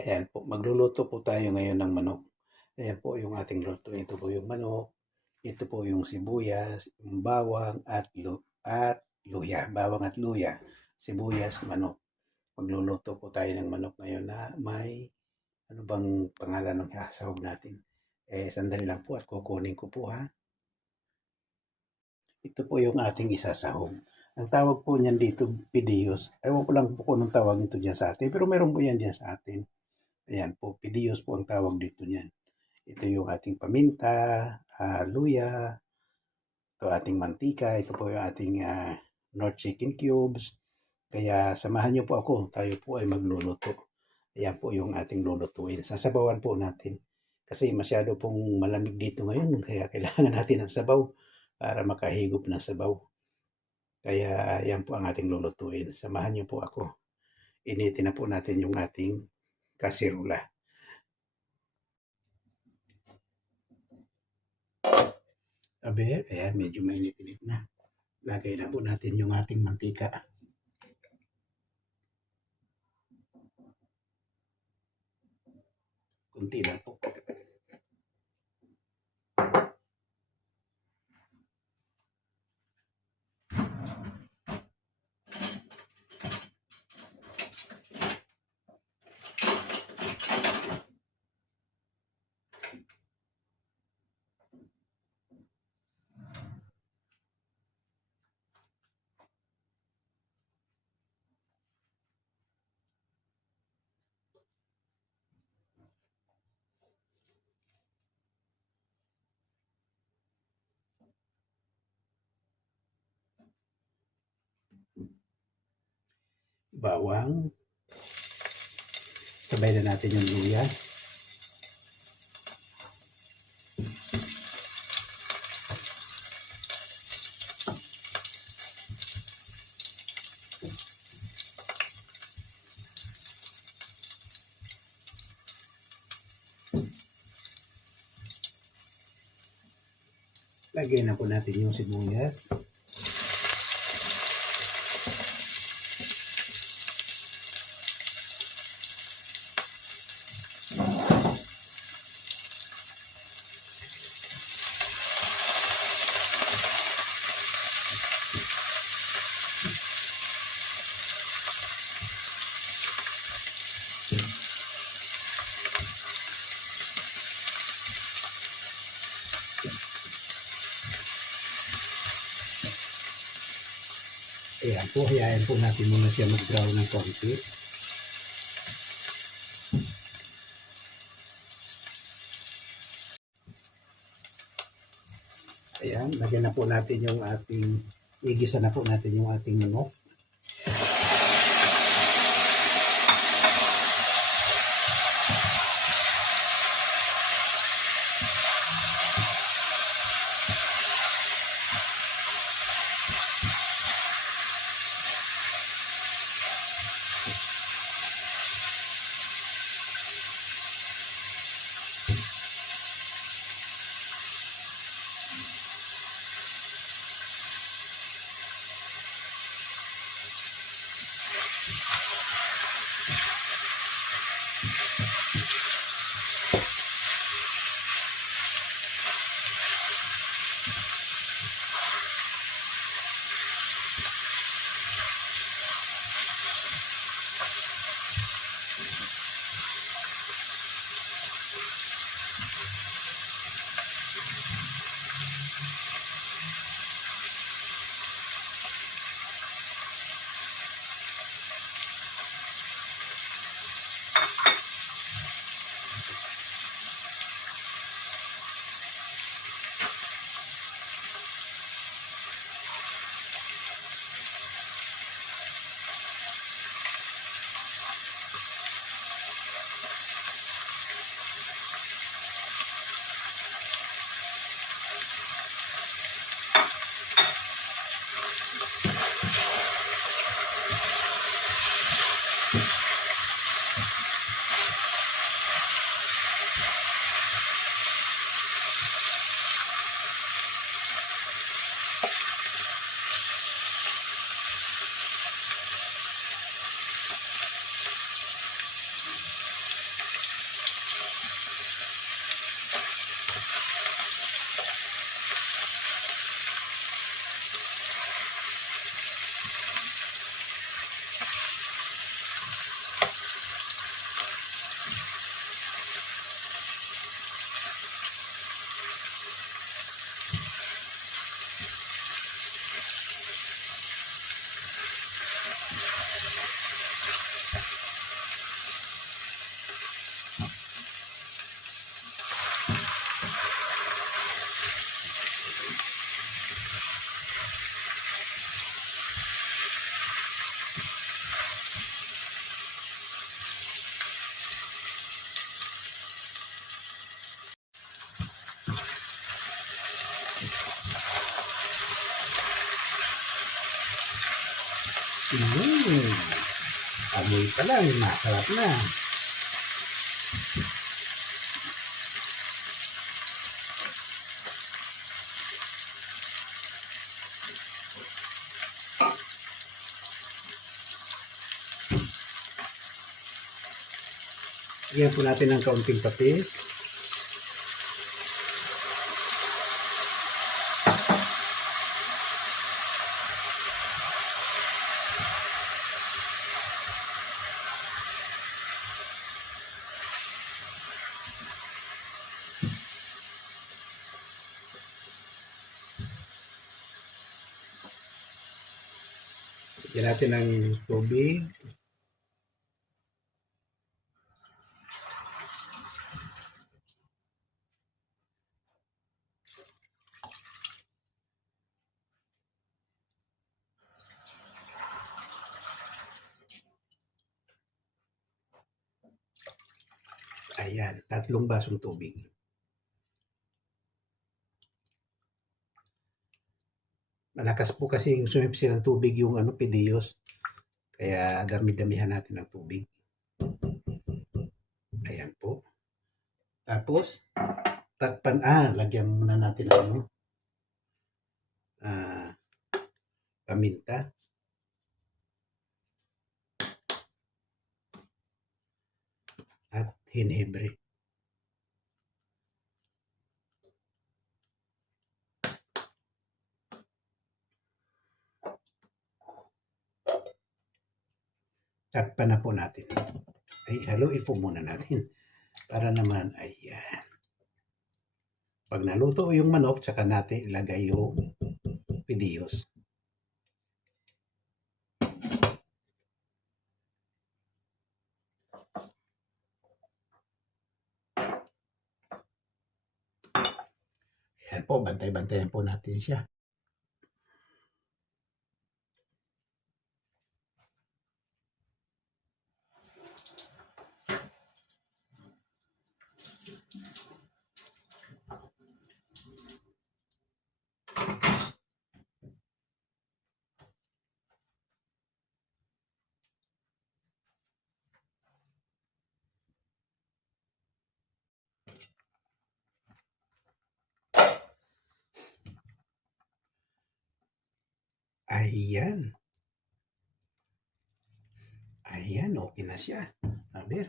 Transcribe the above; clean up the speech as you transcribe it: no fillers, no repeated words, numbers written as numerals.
Ayan po, magluluto po tayo ngayon ng manok. Ayan po yung ating luto. Ito po yung manok, ito po yung sibuyas, yung bawang at luya. Bawang at luya, sibuyas, manok. Magluluto po tayo ng manok ngayon na may ano bang pangalan ng sahog natin. Sandali lang po at kukunin ko po ha. Ito po yung ating isasahog. Ang tawag po niyan dito, pidiyos. Ewan ko lang po kung anong tawag nito dyan sa atin, pero meron po yan dyan sa atin. Ayan po, pidiyos po ang tawag dito niyan. Ito yung ating paminta, luya, ito ating mantika, ito po yung ating North chicken cubes. Kaya samahan niyo po ako, tayo po ay magluluto. Ayan po yung ating lulutuin. Sasabawan po natin. Kasi masyado pong malamig dito ngayon, kaya kailangan natin ng sabaw para makahigop ng sabaw. Kaya yan po ang ating lulutuin. Samahan niyo po ako. Initin na po natin yung ating kasirula. Abe, ayan, medyo mainit-init na. Lagay na po natin yung ating mantika. Kunti lang po. Bawang. Sabay na natin yung luya. Lagyan na po natin yung sibuyas. Ayan po, hayain po natin muna siya mag-brown ng konti. Ayan, lagyan na po natin yung ating, igisa na po natin yung ating manok. Amoy pa lang, masarap na. Lagyan po natin ng kaunting patis. Lagyan natin ng tubig. Ayan, 3 basong tubig. Malakas po kasi sumipsi ng tubig yung pidiyos. Kaya dami-damihan natin ng tubig. Ayan po. Tapos, takpan, lagyan muna natin ng paminta. At hinhebre. Takpan na po natin. Ay, haluin po muna natin. Para naman, ayan. Pag naluto yung manok, saka natin ilagay yung pidiyos. Ayan po, bantay-bantayan po natin siya. Ayan. Ayan, okay na siya. Sabi,